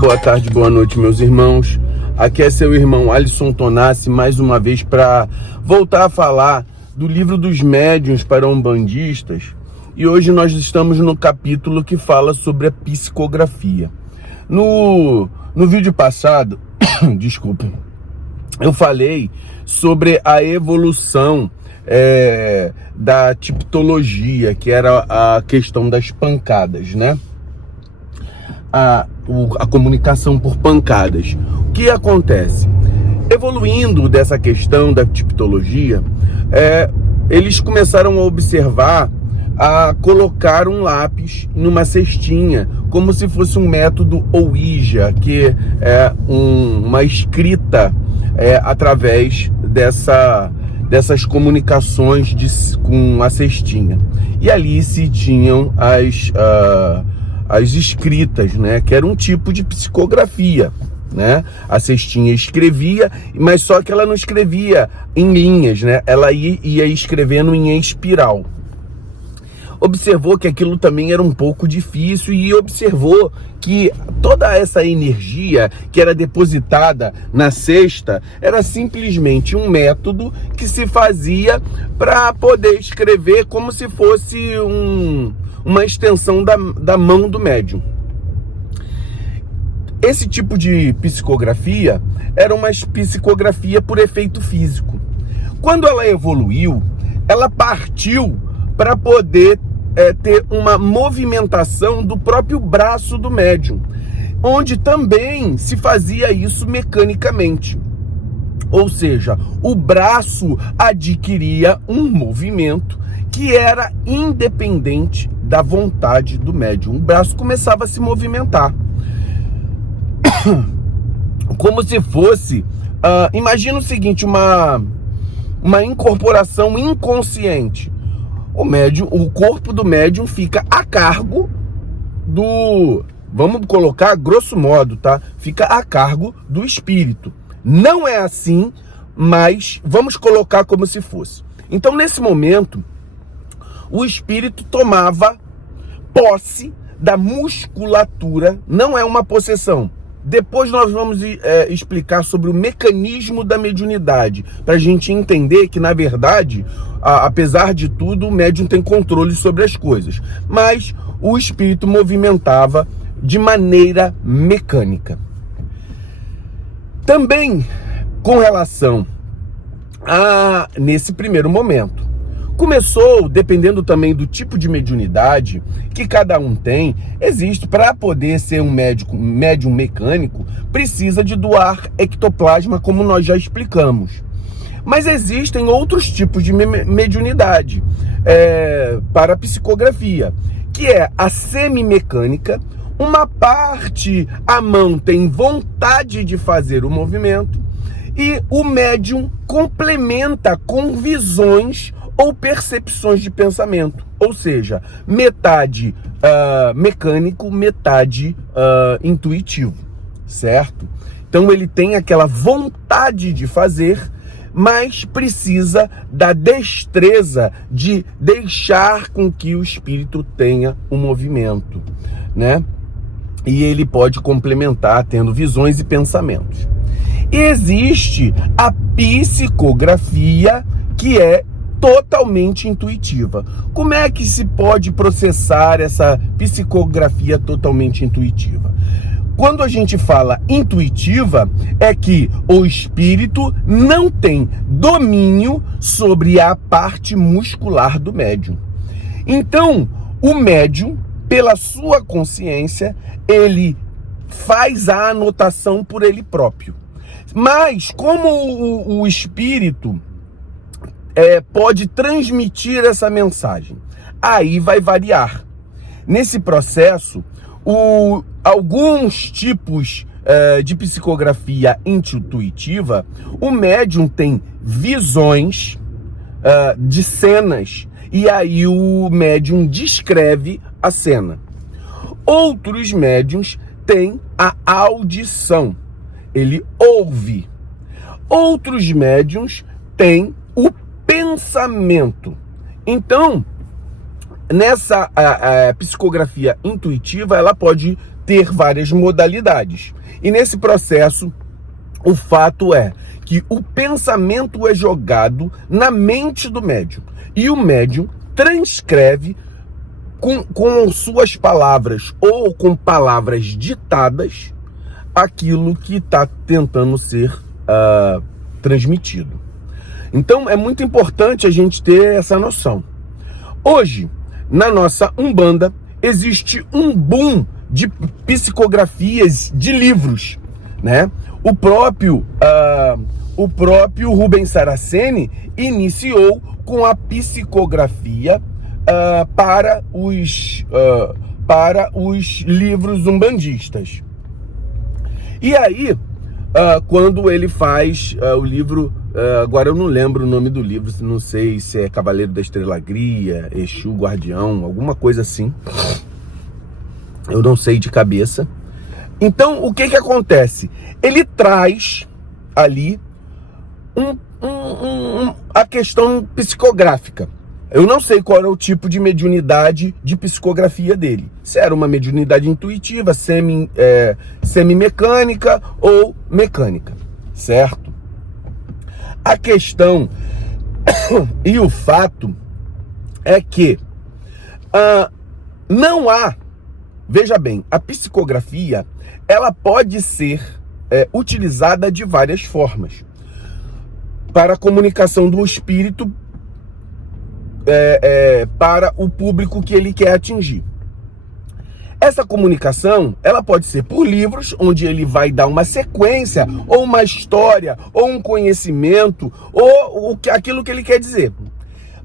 boa tarde, boa noite, meus irmãos. Aqui é seu irmão Alisson Tonassi, mais uma vez para voltar a falar do livro dos médiuns para umbandistas. E hoje nós estamos no capítulo que fala sobre a psicografia. No vídeo passado, desculpa, eu falei sobre a evolução da tipologia, que era a questão das pancadas, né? A comunicação por pancadas. O que acontece? Evoluindo dessa questão da tipologia, eles começaram a observar a colocar um lápis numa cestinha, como se fosse um método Ouija, que é uma escrita através dessas comunicações com a cestinha. E ali se tinham as escritas, né, que era um tipo de psicografia, né? A cestinha escrevia, mas só que ela não escrevia em linhas, né? Ela ia escrevendo em espiral. Observou que aquilo também era um pouco difícil e observou que toda essa energia que era depositada na cesta era simplesmente um método que se fazia para poder escrever como se fosse uma extensão da mão do médium. Esse tipo de psicografia era uma psicografia por efeito físico. Quando ela evoluiu, ela partiu para poder ter uma movimentação do próprio braço do médium, onde também se fazia isso mecanicamente. Ou seja, o braço adquiria um movimento que era independente da vontade do médium. O braço começava a se movimentar. Como se fosse, imagina o seguinte, uma incorporação inconsciente. O corpo do médium fica a cargo vamos colocar grosso modo, tá? Fica a cargo do espírito. Não é assim, mas vamos colocar como se fosse. Então, nesse momento, o espírito tomava posse da musculatura, não é uma possessão. Depois nós vamos explicar sobre o mecanismo da mediunidade, para a gente entender que, na verdade, apesar de tudo, o médium tem controle sobre as coisas. Mas o espírito movimentava de maneira mecânica. Também com relação nesse primeiro momento, começou, dependendo também do tipo de mediunidade que cada um tem, existe, para poder ser um médium mecânico, precisa de doar ectoplasma, como nós já explicamos. Mas existem outros tipos de mediunidade para a psicografia, que é a semimecânica. Uma parte, a mão tem vontade de fazer o movimento e o médium complementa com visões ou percepções de pensamento, ou seja, metade mecânico, metade intuitivo, certo? Então ele tem aquela vontade de fazer, mas precisa da destreza de deixar com que o espírito tenha um movimento, né? E ele pode complementar tendo visões e pensamentos. E existe a psicografia, que é totalmente intuitiva. Como é que se pode processar essa psicografia totalmente intuitiva? Quando a gente fala intuitiva, é que o espírito não tem domínio sobre a parte muscular do médium. Então, o médium, pela sua consciência, ele faz a anotação por ele próprio. Mas, como o espírito pode transmitir essa mensagem, aí vai variar. Nesse processo, alguns tipos de psicografia intuitiva, o médium tem visões de cenas, e aí o médium descreve a cena. Outros médiums têm a audição, ele ouve. Outros médiums têm o pensamento. Então, nessa psicografia intuitiva, ela pode ter várias modalidades. E nesse processo, o fato é que o pensamento é jogado na mente do médium. E o médium transcreve com suas palavras ou com palavras ditadas aquilo que está tentando ser transmitido. Então é muito importante a gente ter essa noção. Hoje, na nossa Umbanda, existe um boom de psicografias de livros, né? O próprio Rubens Saraceni iniciou com a psicografia para os livros umbandistas. E aí, quando ele faz o livro, agora eu não lembro o nome do livro, não sei se é Cavaleiro da Estrelagria, Exu Guardião, alguma coisa assim, eu não sei de cabeça. Então, o que acontece? Ele traz ali a questão psicográfica. Eu não sei qual era o tipo de mediunidade de psicografia dele. Se era uma mediunidade intuitiva, semi-mecânica ou mecânica, certo? A questão e o fato é que não há, veja bem, a psicografia, ela pode ser utilizada de várias formas para a comunicação do espírito para o público que ele quer atingir. Essa comunicação, ela pode ser por livros, onde ele vai dar uma sequência, ou uma história, ou um conhecimento, ou aquilo que ele quer dizer.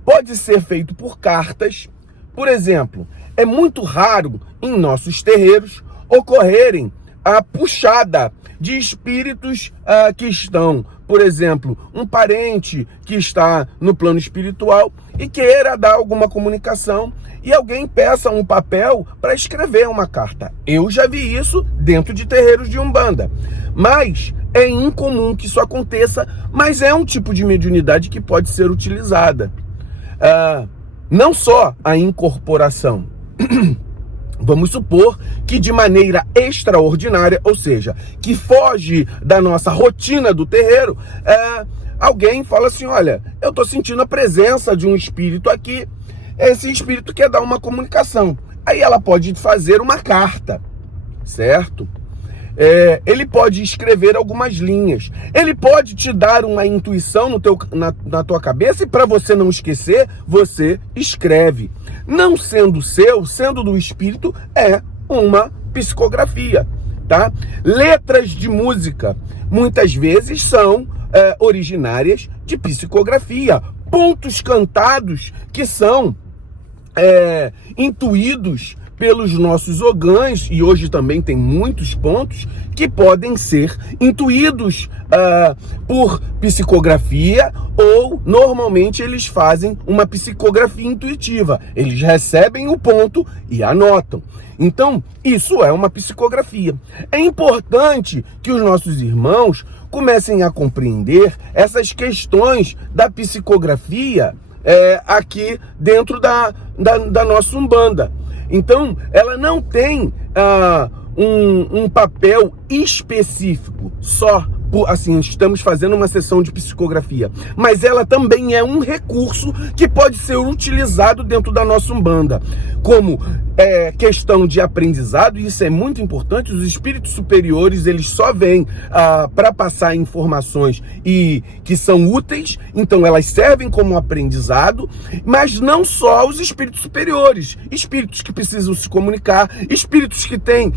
Pode ser feito por cartas. Por exemplo, é muito raro em nossos terreiros ocorrerem a puxada de espíritos que estão, por exemplo, um parente que está no plano espiritual e queira dar alguma comunicação e alguém peça um papel para escrever uma carta. Eu já vi isso dentro de terreiros de Umbanda, mas é incomum que isso aconteça, mas é um tipo de mediunidade que pode ser utilizada. Não só a incorporação. Vamos supor que de maneira extraordinária, ou seja, que foge da nossa rotina do terreiro, alguém fala assim, olha, eu estou sentindo a presença de um espírito aqui, esse espírito quer dar uma comunicação. Aí ela pode fazer uma carta, certo? Ele pode escrever algumas linhas, ele pode te dar uma intuição na tua cabeça e para você não esquecer, você escreve. Não sendo seu, sendo do espírito, é uma psicografia, tá? Letras de música, muitas vezes são originárias de psicografia. Pontos cantados que são intuídos pelos nossos ogãs, e hoje também tem muitos pontos que podem ser intuídos por psicografia, ou normalmente eles fazem uma psicografia intuitiva. Eles recebem o ponto e anotam. Então, isso é uma psicografia. É importante que os nossos irmãos comecem a compreender essas questões da psicografia aqui dentro da nossa Umbanda. Então, ela não tem um papel específico, só por, assim, estamos fazendo uma sessão de psicografia, mas ela também é um recurso que pode ser utilizado dentro da nossa Umbanda, como questão de aprendizado, e isso é muito importante. Os espíritos superiores, eles só vêm para passar informações e que são úteis, então elas servem como aprendizado, mas não só os espíritos superiores, espíritos que precisam se comunicar, espíritos que têm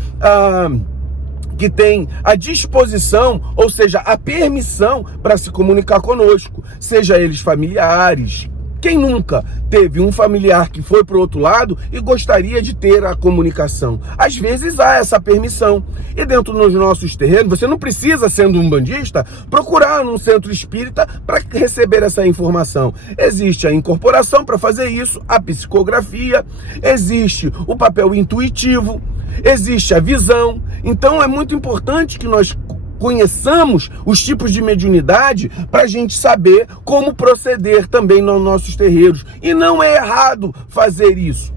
a disposição, ou seja, a permissão para se comunicar conosco, seja eles familiares. Quem nunca teve um familiar que foi para o outro lado e gostaria de ter a comunicação? Às vezes há essa permissão. E dentro dos nossos terrenos, você não precisa, sendo um bandista, procurar um centro espírita para receber essa informação. Existe a incorporação para fazer isso, a psicografia, existe o papel intuitivo, existe a visão. Então é muito importante que nós conheçamos os tipos de mediunidade para a gente saber como proceder também nos nossos terreiros. E não é errado fazer isso.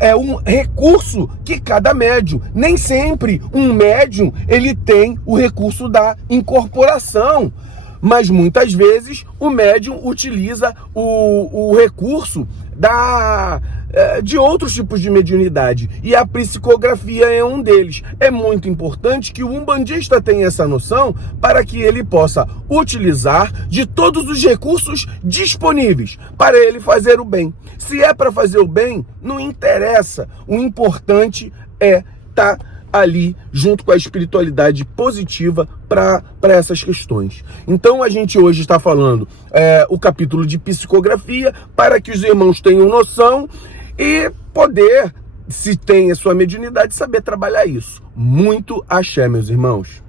é um recurso que cada médium, nem sempre um médium ele tem o recurso da incorporação, mas muitas vezes o médium utiliza o recurso de outros tipos de mediunidade, e a psicografia é um deles. É muito importante que o umbandista tenha essa noção para que ele possa utilizar de todos os recursos disponíveis para ele fazer o bem. Se é para fazer o bem, não interessa. O importante é estar ali junto com a espiritualidade positiva para essas questões. Então a gente hoje está falando o capítulo de psicografia para que os irmãos tenham noção e poder, se tem a sua mediunidade, saber trabalhar isso. Muito axé, meus irmãos.